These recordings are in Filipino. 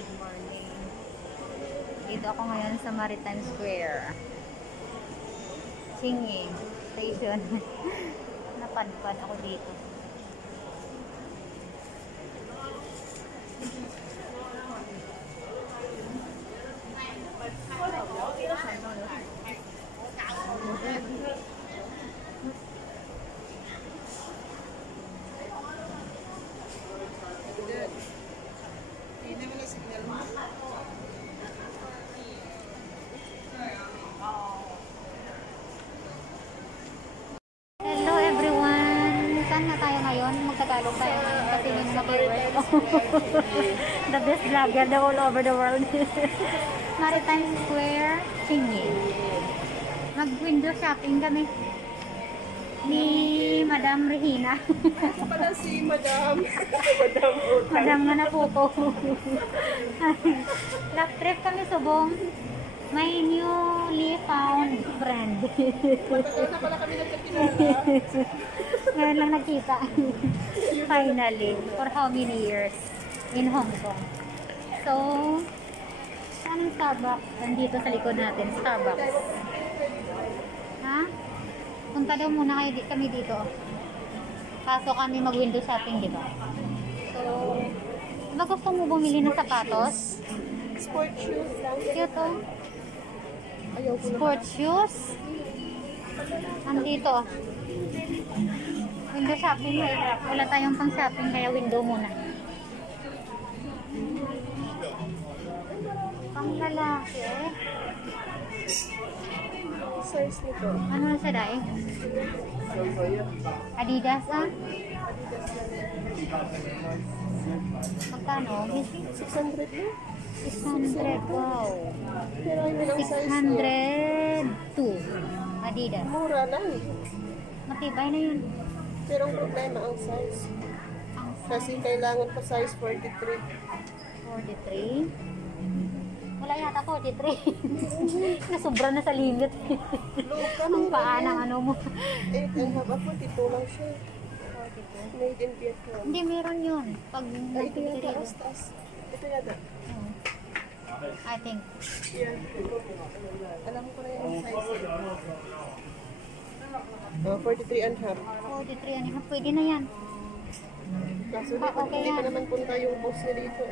Good morning. Dito ako ngayon sa Maritime Square. Chingy Station. Napadpad ako dito. Hello everyone! Saan na tayo ngayon? Magtagalog tayo ngayon kasi yun na keyword ko. The best vlogger the all over the world. Maritime Square, Chingy. Mag-window shopping kami ni Madam Regina. Ito pala si Madam. Madam nga na po ko. Last trip kami subong. May newly found friend. Matagal na pala kami nagkakilala. Ngayon lang nakita. Finally. For how many years? In Hong Kong. So, saan yung Starbucks? Nandito sa likod natin. Starbucks. Ha? Punta daw muna kami dito. Kaso kami mag-window shopping, di ba? So, diba gusto mo bumili ng sapatos? Sport shoes lang. Cute oh. Ayaw ko na. Sport shoes. Andito. Window shopping eh. Wala tayong pang shopping kaya window muna. Pang lalaki eh. Size nito. Ano na siya dahil? Adidas ah? Magkano? 600 na? 600. Wow. Pero ay walang size niya. 602. Adidas. Mura lang. Matibay na yun. Pero ang problema ang size. Ang Kasi kailangan pa size 43. 43. Wala yata 43. Nasobra na sa limit. Ang paa ng ano mo. 8 and half. 42 lang siya. 42. Made in Vietnam. Hindi, meron yun. Pag Ay, ito yata. Taas. Ito yata. I think. Yan. Alam ko na yung size. 43 and half. 43 and a half. Pwede na yan. Kaso Okay hindi pa yan. naman punta yung boss niya dito.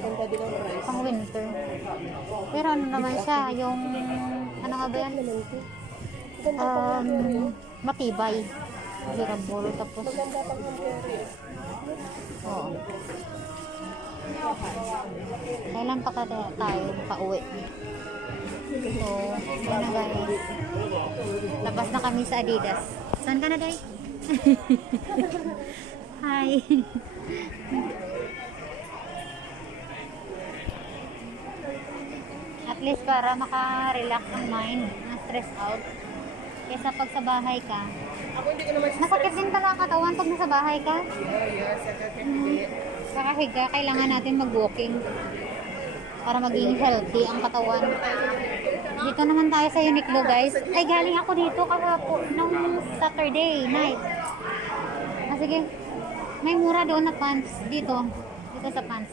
Ganda din ang price. Pang winter. Pero ano naman siya, yung, ano nga ba yan? Naman ito. Ganda pang hamper. Matibay. Durable. Tapos, Maganda pang hamper. oo. Kailan pa tayo pauwi? So, yun na guys. Labas na kami sa Adidas. Saan ka na, Day? Hi. At least para maka-relax ang mind, na-stress out. Kesa pag sa bahay ka, Ako hindi ko naman masakit din pala ang katawan pag nasa bahay ka. Oh, yes. Hindi. Kakahiga, kailangan natin mag-walking para maging healthy ang katawan. Dito naman tayo sa Uniqlo guys. Ay, galing ako dito kahapon nung Saturday night. Ah, sige. May mura doon na pants. Dito sa pants.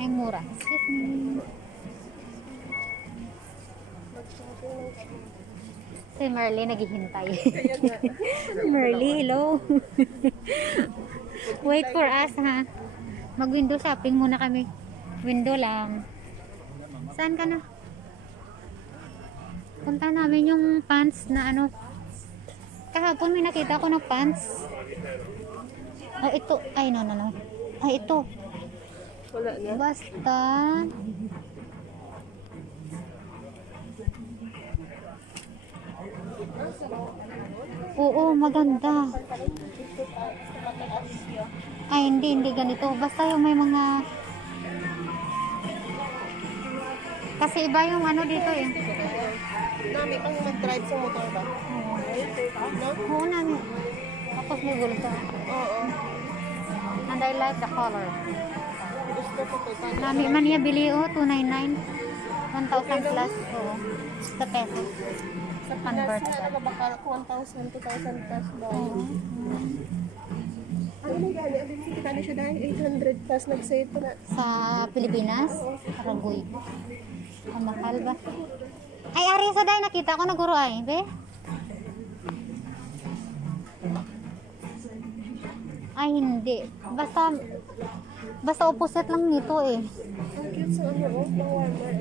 May mura. Excuse me. Si Merly naghihintay. Merly, hello. Wait for us ha. Mag-window shopping muna kami. Window lang. Saan ka na? Punta namin yung pants na ano. Kahapon may nakita ko ng pants. Ay, ito. Ay, no. Ay, ito. Wala na. Basta. Oo, maganda. Ay, hindi ganito. Basta yung may mga... Kasi iba yung ano dito eh. Nami pang mag-drive sa motor ba? Oo. No? Oo namin. Tapos may gulto. Oo. And I like the color. Gusto ko ito. Nami man niya bili oh, 299. 1,000 plus. Oo. Sa pesos. Sa Pinas Convert. na ano ba baka 1,000, 2,000 plus ba? Oo. Ano mo gani? Ano mo gani siya dahil 800 plus nag-save pa na. Sa Pilipinas, Paraguay. Ang mahal ba? Ay, ari sa day, nakita ko na guro ay, be? Ay, hindi. Basta opposite lang nito eh. Ang cute sa ano, oh, pang warmer.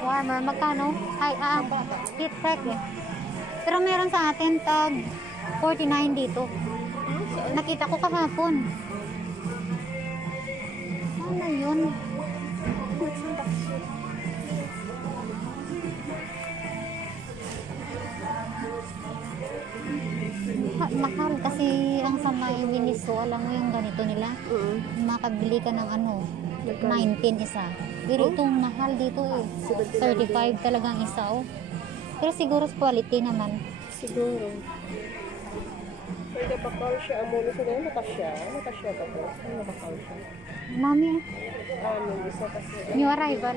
Warmer, magkano? Ay, heat tech eh. Pero meron sa atin tag 49 dito. Nakita ko kahapon. Ano yun? Mahal kasi ang sa may Miniso, alam mo yung ganito nila. Makabili ka ng ano, 19 isa. Pero itong mahal dito eh. 35 talagang isa oh. Pero siguro quality naman. Siguro. Pwede bakal siya. Amuno siya na natasya. Natasya ba ito? Ano bakal siya? Mami, Amin, isa kasi. new arrival.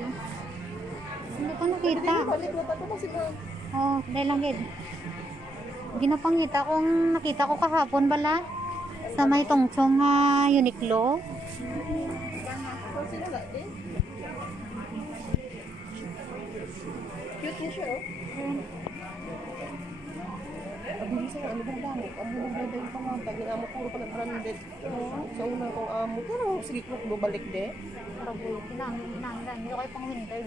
Hindi ko nakita. Balik na ba ito kasi ba? Oh, dahil lang gid. Ginapangita kong nakita ko kahapon bala sa may tongchong Uniqlo. Kasi wala din. Cute niya siya, oh. Abili sa ano ba damo? Amo na ba yung pangantag? Amo puro pala branded. Sa una kong amo. Pero sige ko balik de. Para po kinanglan. Hindi kayo pang winter.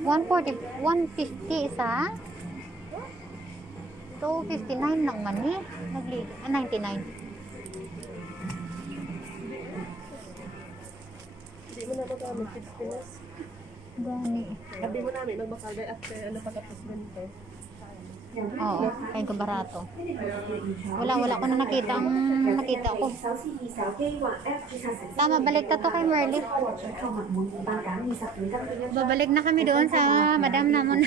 140, 150 isa. 259 lang man eh. 99. Hindi mo na ba kami kids Pinas? Gani. Sabi mo namin magbakagay after ano pagkatapos nito. Oo, kay kabarato. Wala ko na nakita ang nakita ko. Tama, balik na to kay Merly. Babalik na kami doon sa madam namon.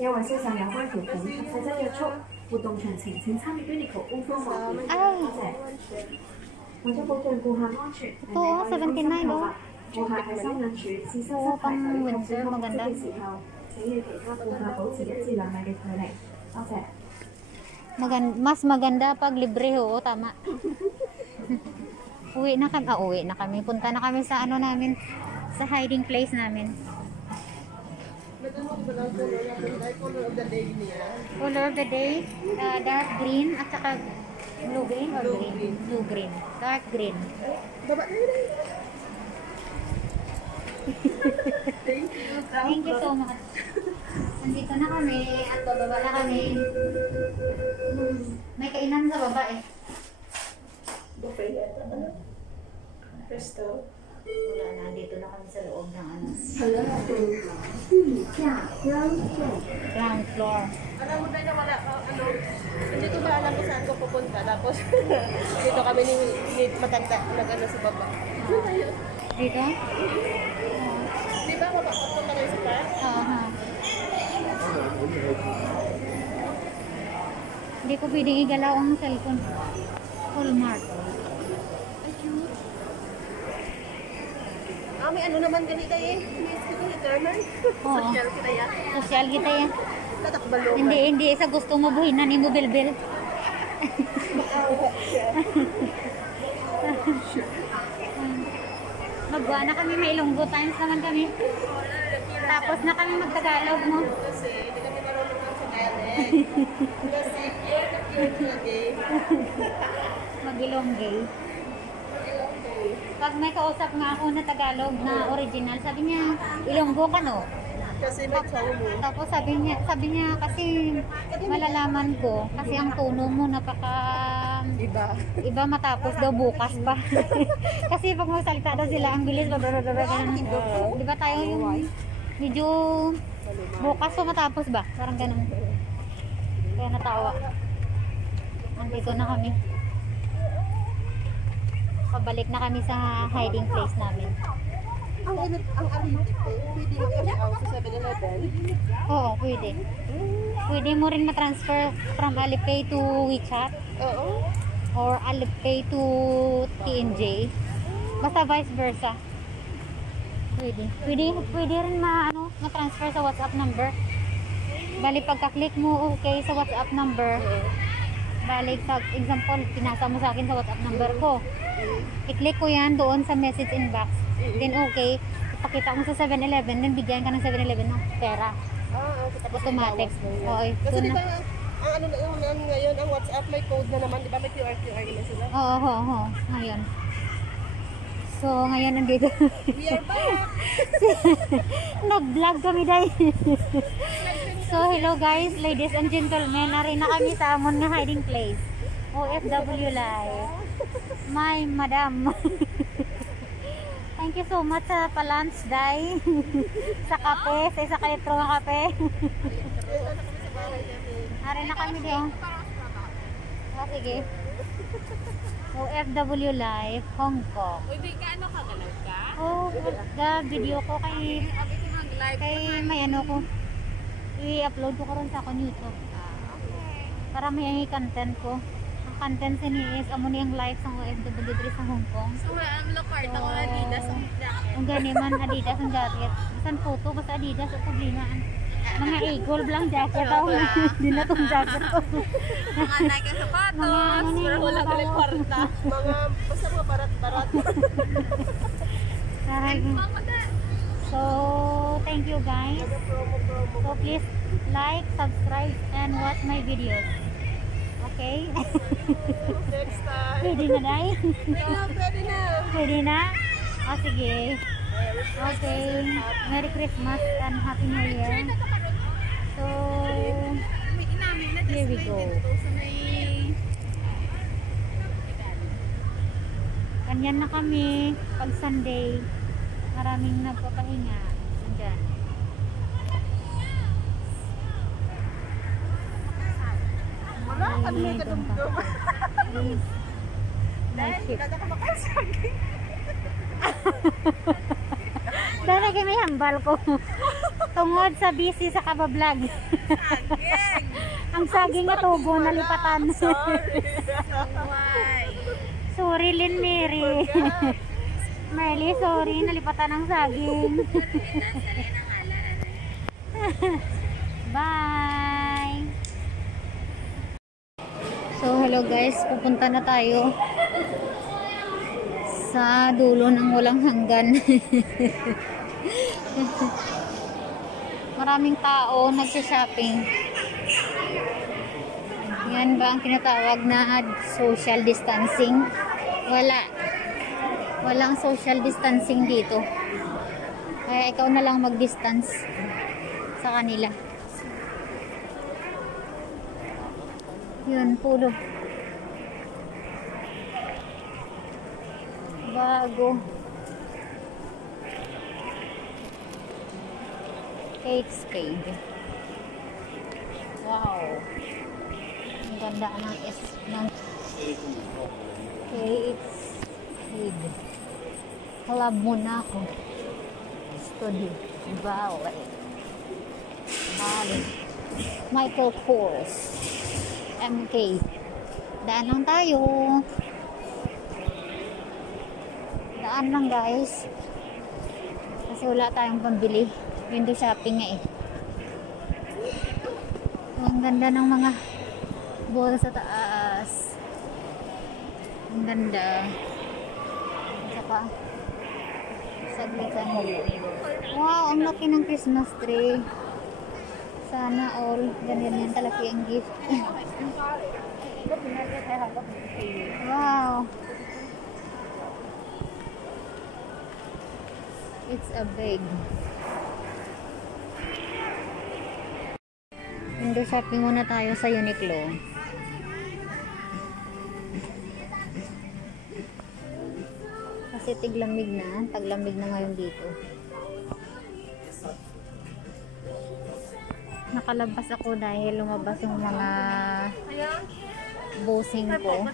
有位先生有關條款實質約束，活動詳情請參閱 Uniqlo 官方網頁。 Ay, 多謝。為咗保障顧客安全， ito oh, 79 oh. 顧客喺收銀處試收 Oo, 失 pang 牌或 winter 者 maganda. 嘅時候，請與其他顧客保持1至2米嘅距離。多謝。 Mas maganda pag libre ho, tama. Uwi na kami. Punta na kami sa ano namin, sa hiding place namin. Pwede mo ba lang color natin? Ay, color of the day niya. Color of the day, dark green at saka blue green or Blue green? green. Blue green. Dark green. Baba na yun. Thank you. Thank you so much. Nandito na kami at bababa na kami. May kainan sa baba eh. Buffet yata. Ano? Resto. Wala na, dito na kami sa loob ng ano. 好了，地下ground floor。 Ground floor. Alam mo tayo na wala ano, hindi ko ba alam kung saan ko pupunta. Tapos, dito kami ni matanda nag-ano sa baba. Ano tayo? Dito? Di ba mapapunta kayo sa park? Aha. Hindi ko pwedeng igalaw ang cellphone. Hallmark. May ano naman ganito eh. May eternal. Oo. Social kita yan. Social kita yan. Tatakbalo. Hindi sa gusto mo buhinan yung bilbil. Magwa na kami, may Ilonggo times naman kami. Tapos na kami magtagalog mo. Kasi hindi kami marunong ng Tagalog. Kasi pure day. Mag-Ilonggay. Pag may kausap nga ako na Tagalog na original, sabi niya, Ilonggo ka no? Kasi may chow mo. Tapos sabi niya kasi malalaman ko kasi ang tono mo napaka iba matapos daw bukas pa. Kasi pag magsalita daw sila ang bilis di ba tayo yung medyo bukas o matapos ba? Parang ganun. Kaya natawa. Andito na kami. Pabalik na kami sa hiding place namin. Ang alipit eh, pwede mag-cash out sa 7-Eleven. Oo, pwede. Pwede mo rin ma-transfer from Alipay to WeChat Oo. or Alipay to TNJ. Basta vice versa. Pwede rin ma-transfer sa WhatsApp number. Bali pagka-click mo okay sa WhatsApp number. Bali sa example, pinasa mo sa akin sa WhatsApp number ko. I-click ko yan doon sa message inbox. Then okay, ipakita mo sa 7-Eleven, then bigyan ka ng 7-Eleven ng pera. Okay. Tapos Automatic. Oo, kasi doon di na. ba, ang ano na ngayon, ang WhatsApp may code na naman, di ba may QR na sila? Oo. Ngayon. So, ngayon nandito. We are back! Nag-vlog kami dahil. So, hello guys, ladies and gentlemen. Nari na kami sa amon nga hiding place. OFW Live. My madam. Thank you so much sa palunch day. Sa kape, sa isa kalitro ng kape. Nari na kami din. Sige. OFW Live, Hong Kong. Uy, di ka ano kagalaw ka? Oh, video ko kay may ano ko. I-upload ko ron sa akong YouTube. Para may content ko. Ang content sa ni is amo niyang live sa OFW diri sa Hong Kong. So, wala ang lokart ako Adidas ang jacket. Ang gani man Adidas ang jacket. Bisan photo basta Adidas o problema. Mga eagle blank jacket daw. Hindi na tong jacket ko. Mga Nike sapatos. Mga ano na Pero yung wala mga galing kwarta. Basta mga barat-barat. Taray. So, thank you guys. So, please like, subscribe, and watch my videos. Okay? Next time. Pwede na, Day? Yeah, pwede na. Pwede na? O, sige. Okay. Merry Christmas and Happy New Year. So, May inamin na here we go. sa may... Kanyan na kami. Pag Sunday, maraming nagpapahinga. Andyan. Wala, ano may kadumdum. Night shift. Kada ka makasagin. Dahil lagi may hambal ko. Tungod sa busy sa kabablog. Saging! Ang saging na tubo na lipatan. Why? Sorry, Lynn Mary. Marley, sorry, nalipatan ng saging. Bye! So, hello guys, pupunta na tayo sa dulo ng walang hanggan. Maraming tao nagsha-shopping. Yan ba ang tinatawag na social distancing? Wala. Walang social distancing dito. Kaya ikaw na lang mag-distance sa kanila. Yun, pulo. Bago. Kate Spade. Wow. Ang ganda ng Kate Spade. Club muna ako. Study. Ballet. Michael Kors. MK. Daan lang tayo. Daan lang guys. Kasi wala tayong pambili. Window shopping nga eh. Ang ganda ng mga bola sa taas. Ang ganda. Saka saglitan mo. Wow, ang laki ng Christmas tree. Sana all ganyan yan talaga ang gift. Wow. It's a big. Window shopping muna tayo sa Uniqlo. Kasi taglamig na ngayon dito. Nakalabas ako dahil lumabas yung mga bossing ko.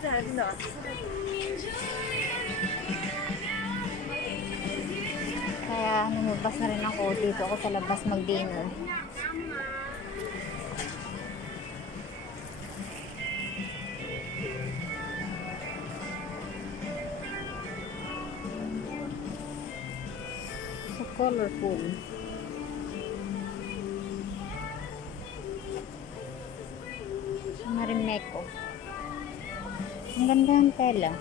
Kaya lumabas na rin ako dito ako sa labas mag-dinner. So colorful. Marimekko. Ang ganda ng tela.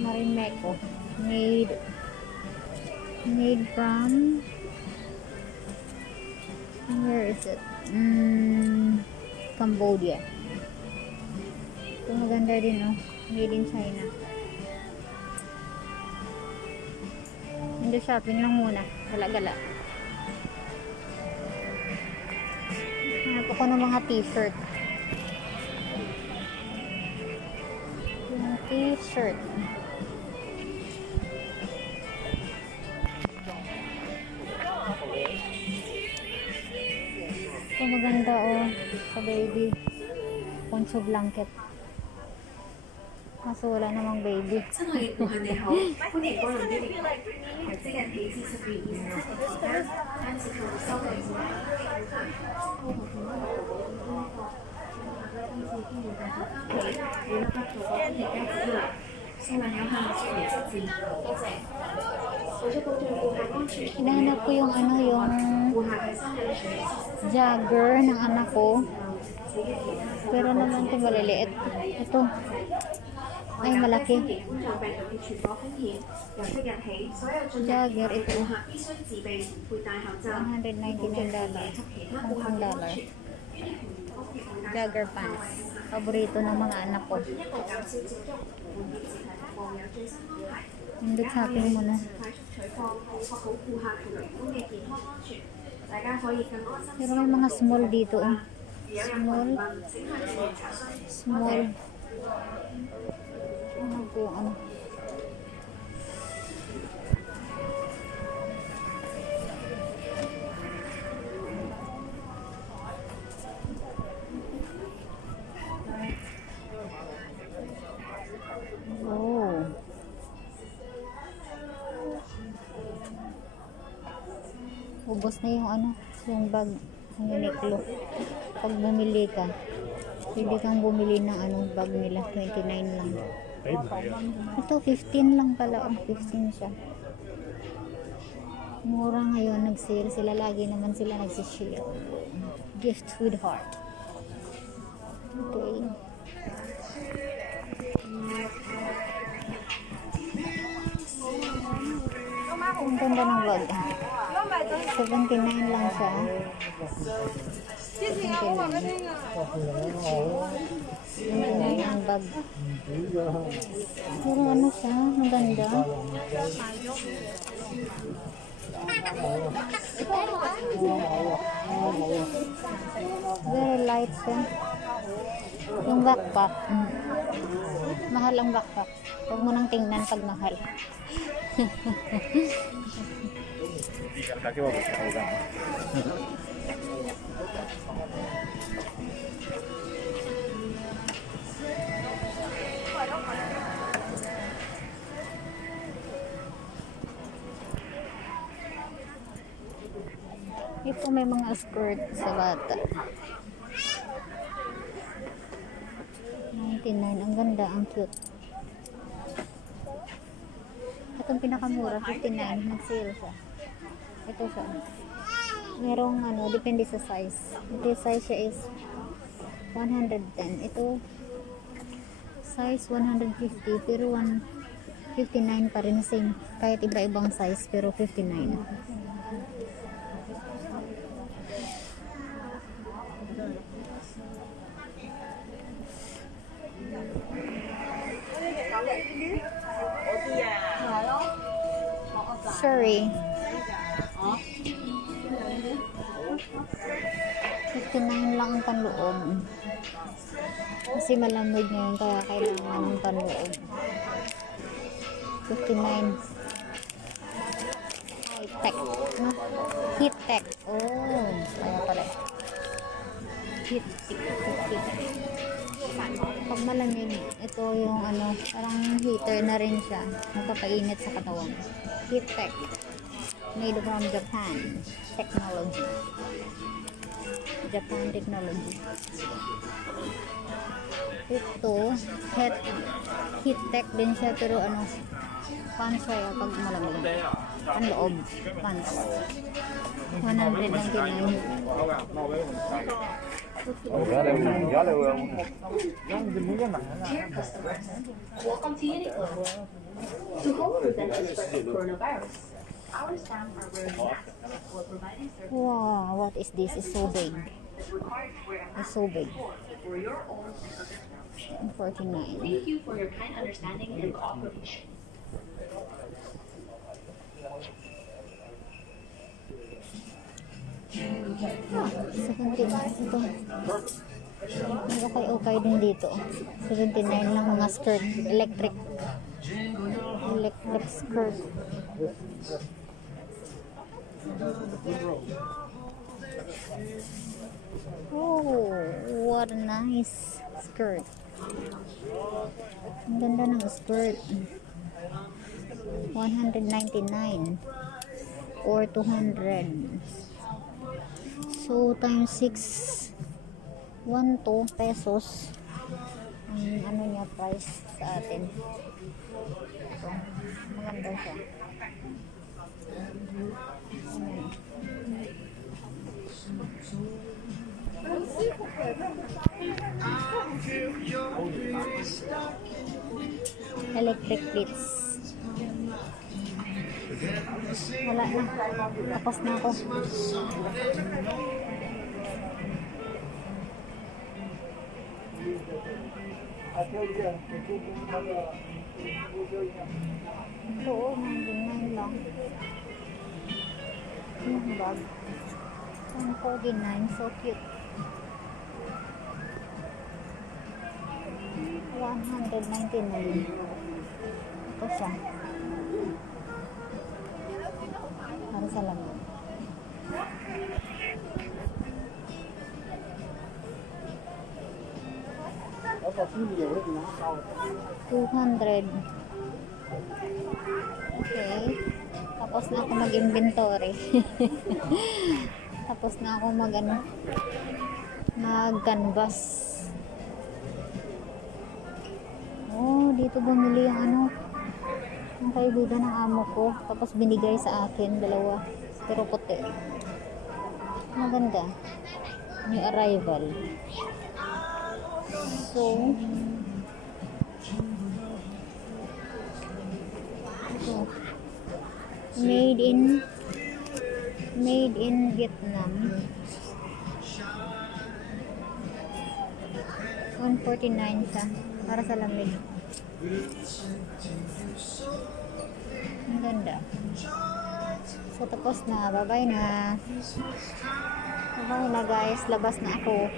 Marimekko. Made from, where is it? Cambodia. Ito maganda din, oh. Made in China. Hindi shopping lang muna. Gala-gala. Hanap ako ng mga t-shirt. Yung t-shirt. Ito maganda, oh. Sa baby. Poncho blanket. Kaso wala namang baby. 親愛嘅顧客你好，歡迎光臨 Uniqlo。由即日起至10月27日期間，單次購物收費2萬元嘅顧客，高學券優惠到今次經驗大好翻期，會得到個星期加資啦。數量有限，說明失字。多謝。為咗保障顧客安全， Hinahanap ko yung ano, yung 顧客喺生日嘅時候 jogger ng anak ko. Pero naman ito maliliit. Ito. Ay, malaki. 冠狀病毒嘅傳播風險，由即日起，所有進入 Jogger 嘅 ito. 顧客必須自備佩戴口罩， $199. 其他顧客嘅安全。 Jogger pants. Paborito ng mga anak ko. 一個減少接觸，換葉自提服務有最新安排。 Hindi shopping muna. 快速取貨，確保顧客同員工嘅健康安全，大家可以更安心。 Pero may mga small dito. Oh. 有任何疑問，請向店員查詢。 Small. Ano ko yung ano? Oh. Ubos na yung ano, yung bag ng Uniqlo. Pag bumili ka, pwede kang bumili ng anong bag nila, 29 lang. Ito 15 lang pala, 15 siya. Mura ngayon, nag-sale sila, lagi naman sila nagsishare. Gift with heart. Okay. Ang ganda ng bag. 79 lang siya. 79 ang bag. Pero ano siya, ang ganda. Very light siya. Yung backpack. Mahal ang backpack. Huwag mo nang tingnan pag mahal. Ito may mga skirt sa bata. 99. Ang ganda, ang cute. Itong pinakamura, 59. Nag-sale siya. Ito siya. Merong ano, depende sa size. Ito yung size siya is 110. Ito, size 150. Pero 159 pa rin. Same. Kahit iba-ibang size, pero 59. Sorry. 59 lang ang panloob. Kasi malamig ngayon kaya kailangan ng panloob. 59. High-tech. No? Heat-tech. Oh, kaya pala. Heat-tech. Pag malamig, ito yung ano, parang heater na rin siya. Nagpapainit sa katawan. Heat-tech. Made from Japan. Technology. Japan technology. Ito, heat-tech din siya, pero ano, pants siya pag malamig. Ang loob, pants. 199. Welcome to Uniqlo. To help prevent the spread of coronavirus, our staff are wearing masks while providing service. Wow, what is this? It's so big. It's so big. For your own 49. thank you for your kind understanding and cooperation. Ah, 79. Ito. May okay din dito. 79 lang mga skirt. Electric skirt. Oh, what a nice skirt. Ang ganda ng skirt. 199 or 200. So, times 6, 12 pesos ang ano niya price sa atin. So, maganda siya. Ayan. Electric plates. Wala na. Tapos na ako. Oo, 99 lang. Yung bag. 149, so cute. 199. Ito siya. Para sa lamig. $200. Okay. Tapos na ako mag-inventory. Tapos na ako mag-canvas. Oh, dito bumili yung ano, ang kaibigan ng amo ko. Tapos binigay sa akin, dalawa. Pero puti. Maganda. New arrival. So, ito. Made in Made in Vietnam. 149 siya. Para sa lamig. Ang ganda. So, tapos na. Bye-bye na. Bye-bye na guys. Labas na ako.